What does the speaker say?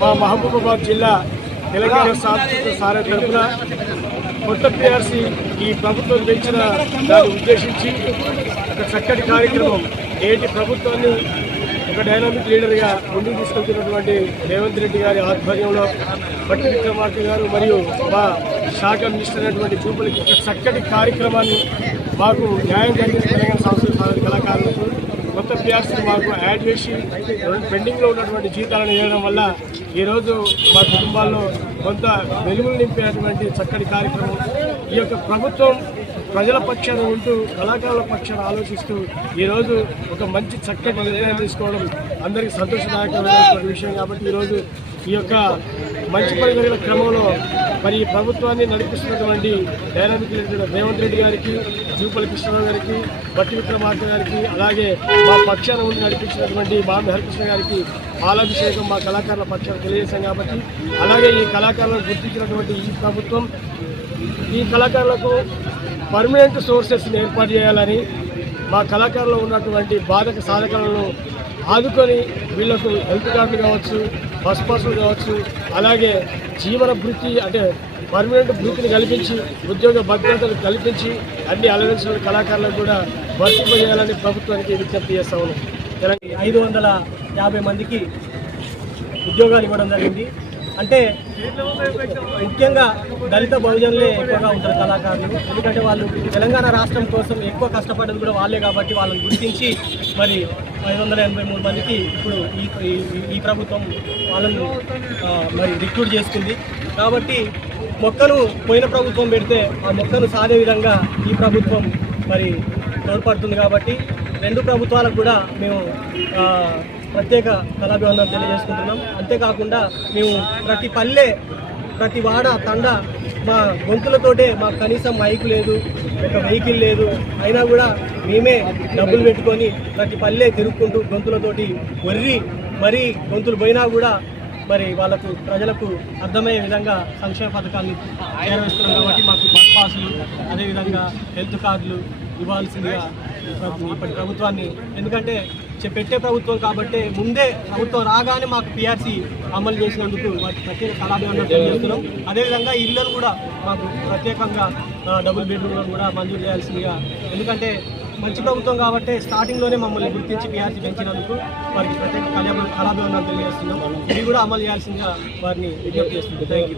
మా మహబూబాబాద్ జిల్లా తెలంగాణ సాంస్కృతిక సారథి తరఫున కొత్త పిఆర్సీ ఈ ప్రభుత్వం పెంచిన దాన్ని ఉద్దేశించి ఒక చక్కటి కార్యక్రమం నేటి ప్రభుత్వాన్ని ఒక డైనామిక్ లీడర్గా ముందుకు తీసుకెళ్తున్నటువంటి రేవంత్ రెడ్డి గారి ఆధ్వర్యంలో బట్టి విక్రమార్క గారు మరియు మా శాఖ మినిస్టర్ అయినటువంటి చూపులకి ఒక చక్కటి కార్యక్రమాన్ని మాకు న్యాయం జరిగిన తెలంగాణ సాంస్కృతిక సారథి కళాకారులకు కొత్త పిఆర్సీ మాకు యాడ్ చేసి పెండింగ్లో ఉన్నటువంటి జీతాలను వేయడం వల్ల ఈరోజు మా కుటుంబాల్లో కొంత వెలుగులు నింపేటువంటి చక్కటి కార్యక్రమం. ఈ యొక్క ప్రభుత్వం ప్రజల పక్షాన ఉంటూ కళాకారుల పక్షాన ఆలోచిస్తూ ఈరోజు ఒక మంచి చక్కటి నిర్ణయం తీసుకోవడం అందరికీ సంతోషదాయకమైనటువంటి విషయం. కాబట్టి ఈరోజు ఈ యొక్క మంచి పని జరిగిన క్రమంలో మరి ప్రభుత్వాన్ని నడిపిస్తున్నటువంటి డైనామిక్ లీడర్ రేవంత్ రెడ్డి గారికి, జూపల్లి కృష్ణరావు గారికి, బట్టి విక్రమార్క గారికి, అలాగే మా పక్షాన ఉండి నడిపించినటువంటి మామి హరికృష్ణ గారికి పాలాభిషేకం మా కళాకారుల పక్షాన తెలియజేశాం. కాబట్టి అలాగే ఈ కళాకారులను గుర్తించినటువంటి ఈ ప్రభుత్వం ఈ కళాకారులకు పర్మనెంట్ సోర్సెస్ని ఏర్పాటు చేయాలని, మా కళాకారులు ఉన్నటువంటి బాధక సాధకాలను ఆదుకొని వీళ్లకు హెల్త్ కార్డులు కావచ్చు, బస్ పాసులు కావచ్చు, అలాగే జీవన భృతి అంటే పర్మనెంట్ భృతిని కల్పించి ఉద్యోగ భద్రతలు కల్పించి అన్ని అలవెన్సుల కళాకారులకు కూడా వర్తింపజేయాలని ప్రభుత్వానికి విజ్ఞప్తి చేస్తా ఉన్నాం. 550 మందికి ఉద్యోగాలు ఇవ్వడం జరిగింది. అంటే ముఖ్యంగా దళిత బహుజనులే ఎక్కువగా ఉంటారు కళాకారులు. ఎందుకంటే వాళ్ళు తెలంగాణ రాష్ట్రం కోసం ఎక్కువ కష్టపడ్డది కూడా వాళ్ళే. కాబట్టి వాళ్ళని గుర్తించి మరి 583 మందికి ఇప్పుడు ఈ ప్రభుత్వం వాళ్ళని మరి రిక్రూట్ చేసుకుంది. కాబట్టి మొక్కను పోయిన ప్రభుత్వం పెడితే ఆ మొక్కను సాగే విధంగా ఈ ప్రభుత్వం మరి తోడ్పడుతుంది. కాబట్టి రెండు ప్రభుత్వాలకు కూడా మేము ప్రత్యేక కళాభివందనం తెలియజేసుకుంటున్నాం. అంతేకాకుండా మేము ప్రతి పల్లె, ప్రతి వాడ, తండ మా గొంతులతోటే, మాకు కనీసం మైక్ లేదు, ఒక వెహికల్ లేదు, అయినా కూడా మేమే డబ్బులు పెట్టుకొని ప్రతి పల్లె తిరుగుకుంటూ గొంతులతోటి వర్రి మరీ గొంతులు పోయినా కూడా మరి వాళ్ళకు ప్రజలకు అర్థమయ్యే విధంగా సంక్షేమ పథకాన్ని నెరవేరుస్తున్నాం. కాబట్టి మాకు బస్ పాసులు, అదేవిధంగా హెల్త్ కార్డులు ఇవ్వాల్సిందిగా ఇప్పటి ప్రభుత్వాన్ని, ఎందుకంటే పెట్టే ప్రభుత్వం కాబట్టి ముందే ప్రభుత్వం రాగానే మాకు పిఆర్సీ అమలు చేసినందుకు వాటి ప్రత్యేక కళాభివందనం తెలియజేస్తున్నాం. అదేవిధంగా ఇళ్లను కూడా మాకు ప్రత్యేకంగా డబుల్ బెడ్రూమ్లను కూడా మంజూరు చేయాల్సిందిగా, ఎందుకంటే మంచి ప్రభుత్వం కాబట్టి స్టార్టింగ్లోనే మమ్మల్ని గుర్తించి పిఆర్సీ పెంచినందుకు వారికి ప్రత్యేక కళాభివందనం తెలియజేస్తున్నాం. ఇది కూడా అమలు చేయాల్సిందిగా వారిని విజ్ఞప్తి చేస్తుంది. Thank you.